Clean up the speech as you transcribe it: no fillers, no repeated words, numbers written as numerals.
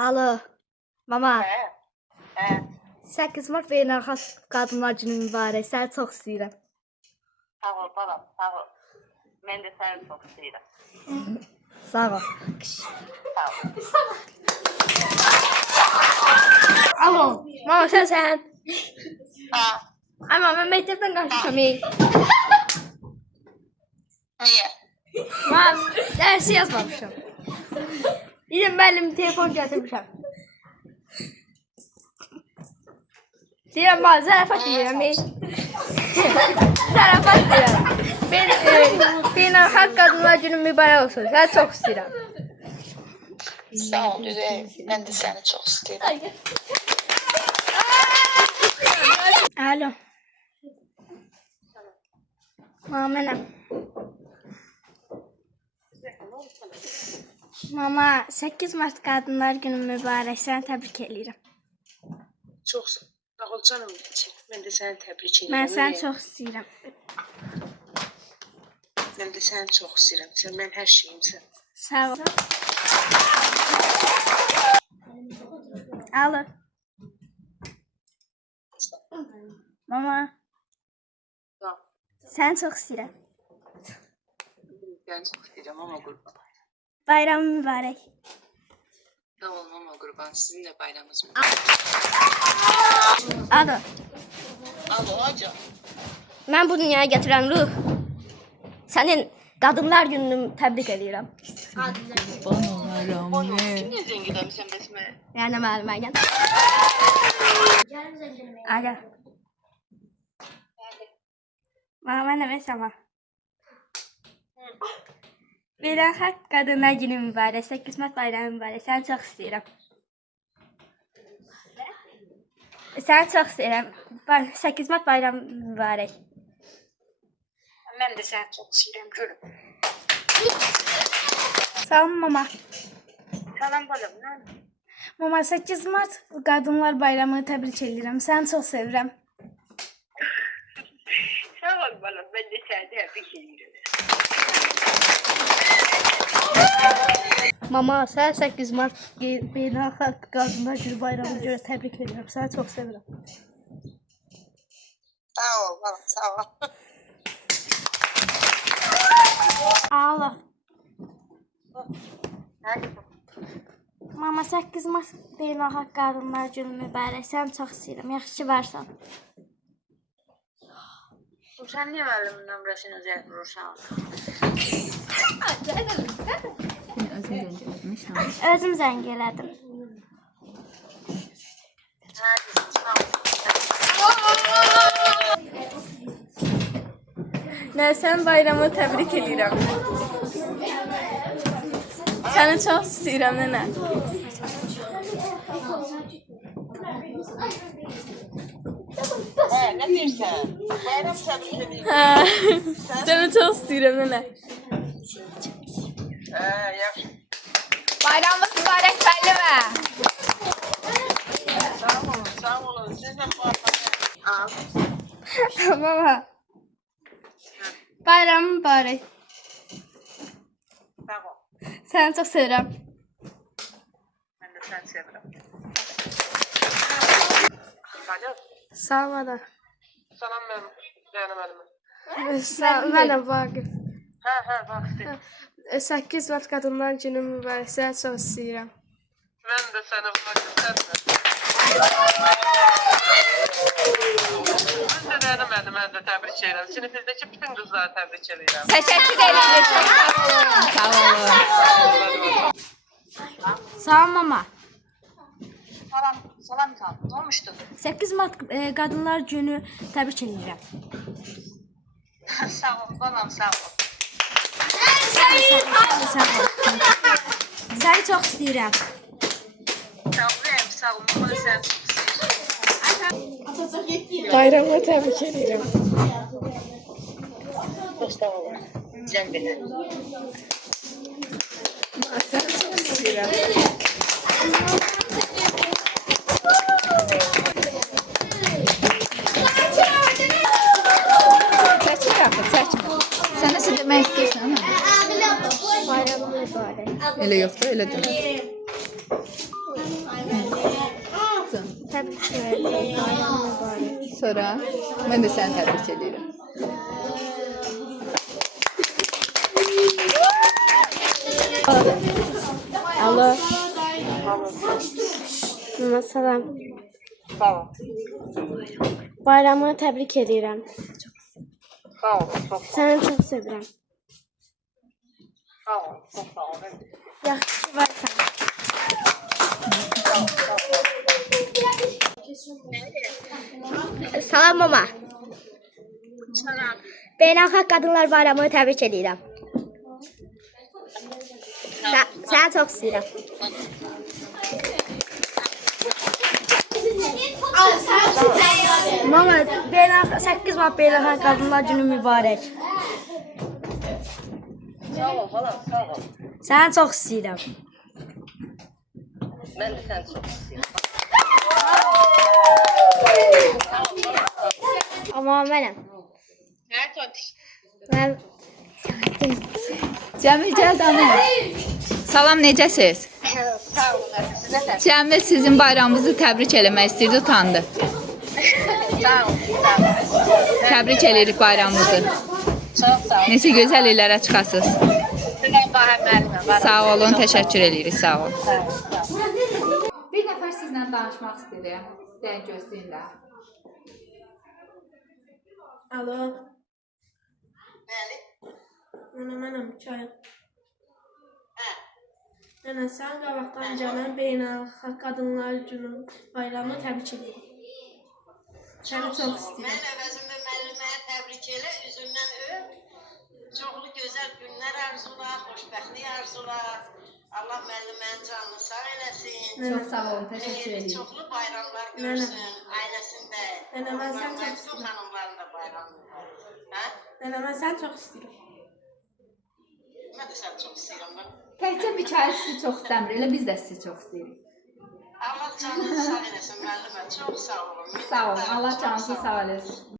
Alo. Mama. Hə. 8 Mart Beynəlxalq Qadınlar Günü mübarək. Səni çox istəyirəm. Sağ ol balam, sağ ol. Mən də səni çox istəyirəm. Sağ ol. Sağ ol. Alo. Mama sən. Ha. Ama mən məktəbdən qaçmışam. Niyə? Mən dərsi yazmamışam. Dedim müəllim telefon gətirmişəm. Deyirəm, ben zarafat deyirəm. Zarafat deyirəm. Beynəlxalq Qadınlar Günü mübarək olsun. Səni çox istəyirəm. Sağ ol ürəyim. Mən də səni çox istəyirəm. Alo. Mama mənəm. Mama, 8 Mart Qadınlar Günü mübarək. Səni təbrik edirəm. Çox sağ ol canım. Mən də səni təbrik edirəm. Mən səni çox istəyirəm. Mən də səni çox istəyirəm. Sən mənim hər şeyimsən. Sağ ol. Alo. Mama, Sağ ol. səni çox istəyirəm. Səni çox istəyirəm ama qurban. Bayram mübarək. Sağ olun ama qurban. Sizin də bayramınız mübarək. Alo. Alo hocam. Mən bu dünyaya gətirən ruh. Sənin Qadınlar Gününü təbrik edirəm. Onu kimle zengin demişim besme? Yəni müəllimə gəl. Alo. Mama, mən nə sama. Beynəlxalq Qadınlar Günü mübarək. 8 Mart bayramı mübarək. Səni çox istəyirəm. Səni çox istəyirəm. 8 Mart bayramı mübarək. Mən də səni çox istəyirəm görüm. Salam mama. Salam balam. Mama, 8 Mart Qadınlar Bayramını təbrik edirəm. Səni çox sevirəm. Sağ ol balam. Ben de seni təbrik edirəm. Mama, sən 8 Mart Beynəlxalq Qadınlar Günü bayramına görə təbrik edirəm. Səni çox sevirəm. Sağ ol balam. Sağ ol. Alo. Hadi. Mama, 8 Mart Beynəlxalq Qadınlar Günü mübarək. Səni çox istəyirəm. Yaxşı ki varsan. Sen niye müəllimin nömrəsini zəng vurursan? Özüm zəng elədim. Nə, sən bayramı təbrik edirəm. Səni çox istəyirəm, nənə. Ne deyirsən? Bayram təbrik edirəm. Səni çox istəyirəm, nənə. Yaxşı. Bayramınız mübarək müəllimə. Sağ olun, sağ olun. Siz də bayram. Mama. Bayram mübarək. Sağ ol. Səni çox sevirəm. Mən də səni sevirəm. Alo. Sağ ol ana. Salam mənim. Canım müəllimim. Sağ ol, mənəm Vaqif. Hə, bax. 8 Mart Qadınlar Günü mübarək. Səni çox istəyirəm. Mən də səni vaqiflərəm. Mən də təbrik edirəm. Sinifimizdəki bütün qızları təbrik edirəm. Təşəkkür ederim. Sağ olun. Sağ ol mama. Salam. Ne olmuştu? 8 Mart Qadınlar Günü təbrik edirəm. Sağ ol, balam, sağ ol. Sağ ol. Səni çox istəyirəm. Sağ ol, mama sen. Bayramı təbrik edirəm. Sağ ol. Güzel beni. Səni çox istəyirəm. Sen nasıl demek istiyorsun ama? Bayramı mübarək. Öyle yok da öyle demek. sonra mən də səni təbrik edirəm. Alo. Mama salam. Sağ ol. Bayramını təbrik edirəm. Sağ ol. Çox Səni çox sevirəm. sağ ol. Çox sağ ol. Yaxşı ki varsan. Salam mama. Salam. Beynəlxalq Qadınlar Bayramını təbrik edirəm. Səni çox istəyirəm. Mama, 8 Mart Beynəlxalq Qadınlar Günü mübarək. Sağ ol balam, sağ ol. Səni çox istəyirəm. Mən də səni çox istəyirəm. Amma mənəm. Hə, Tontiş. Mən Cəmil gəl danış. Salam, necəsiz? Sağ olun, sizə də. Cəmil sizin bayramınızı təbrik eləmək istəyirdi, utandı. Sağ ol, sağ ol. Təbrik eləyirik bayramınızı. Çox sağ ol. Necə gözəl illərə çıxasınız. Sizə bahar müəllimə var. Sağ olun, təşəkkür eləyirik, sağ olun. Sağ ol, sağ ol. Bir nəfər sizlə danışmaq istəyirəm. Dən gözləyin də. Alo. Bəli. Mənəm çay. Hə. Nənə, sən qabaqdan gələn Beynəlxalq Qadınlar Günü bayramını təbrik edirəm. Səni çox istəyirəm. Mən əvəzində müəlliməyə təbrik elə, üzündən öp. Çoxlu gözəl günlər arzular, xoşbəxtlik arzular. Allah müəllimənin canını sağ eləsin. Çox sağ olun, təşəkkür edirik. Çoxlu bayramlar görsün ailəsində. Nənə, mən səni çox Bütün istəyirəm. xanımların da bayramı var. Hə? Nənə, mən səni çox istəyirəm. Mən də səni çox istəyirəm. Təkcə Mikail sizi çox istəmir, elə biz də sizi çox istəyirik. Allah canını sağ eləsin müəllimə. Çox sağ olun. Sağ olun, Allah canınızı sağ eləsin.